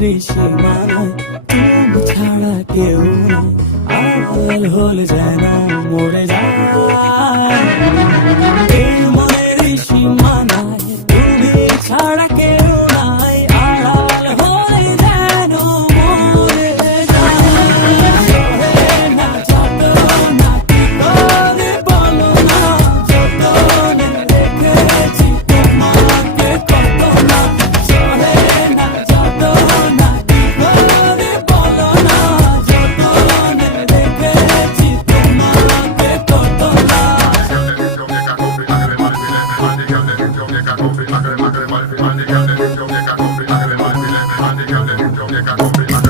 মনের সীমানায় তুমি ছাড়া কেউ নাই, আড়াল হলে যেন মরে যায়। এই মনের সীমানায় তুমি ছাড়া কেউ নাই, আড়াল হলে যেন মরে যায়। সহে না যাতনা কি করে বলো না, যতনে রেখেছি তোমাকে কত না। সহে না যাতনা কি করে বলো না, যতনে রেখেছি তোমাকে কত না। Money,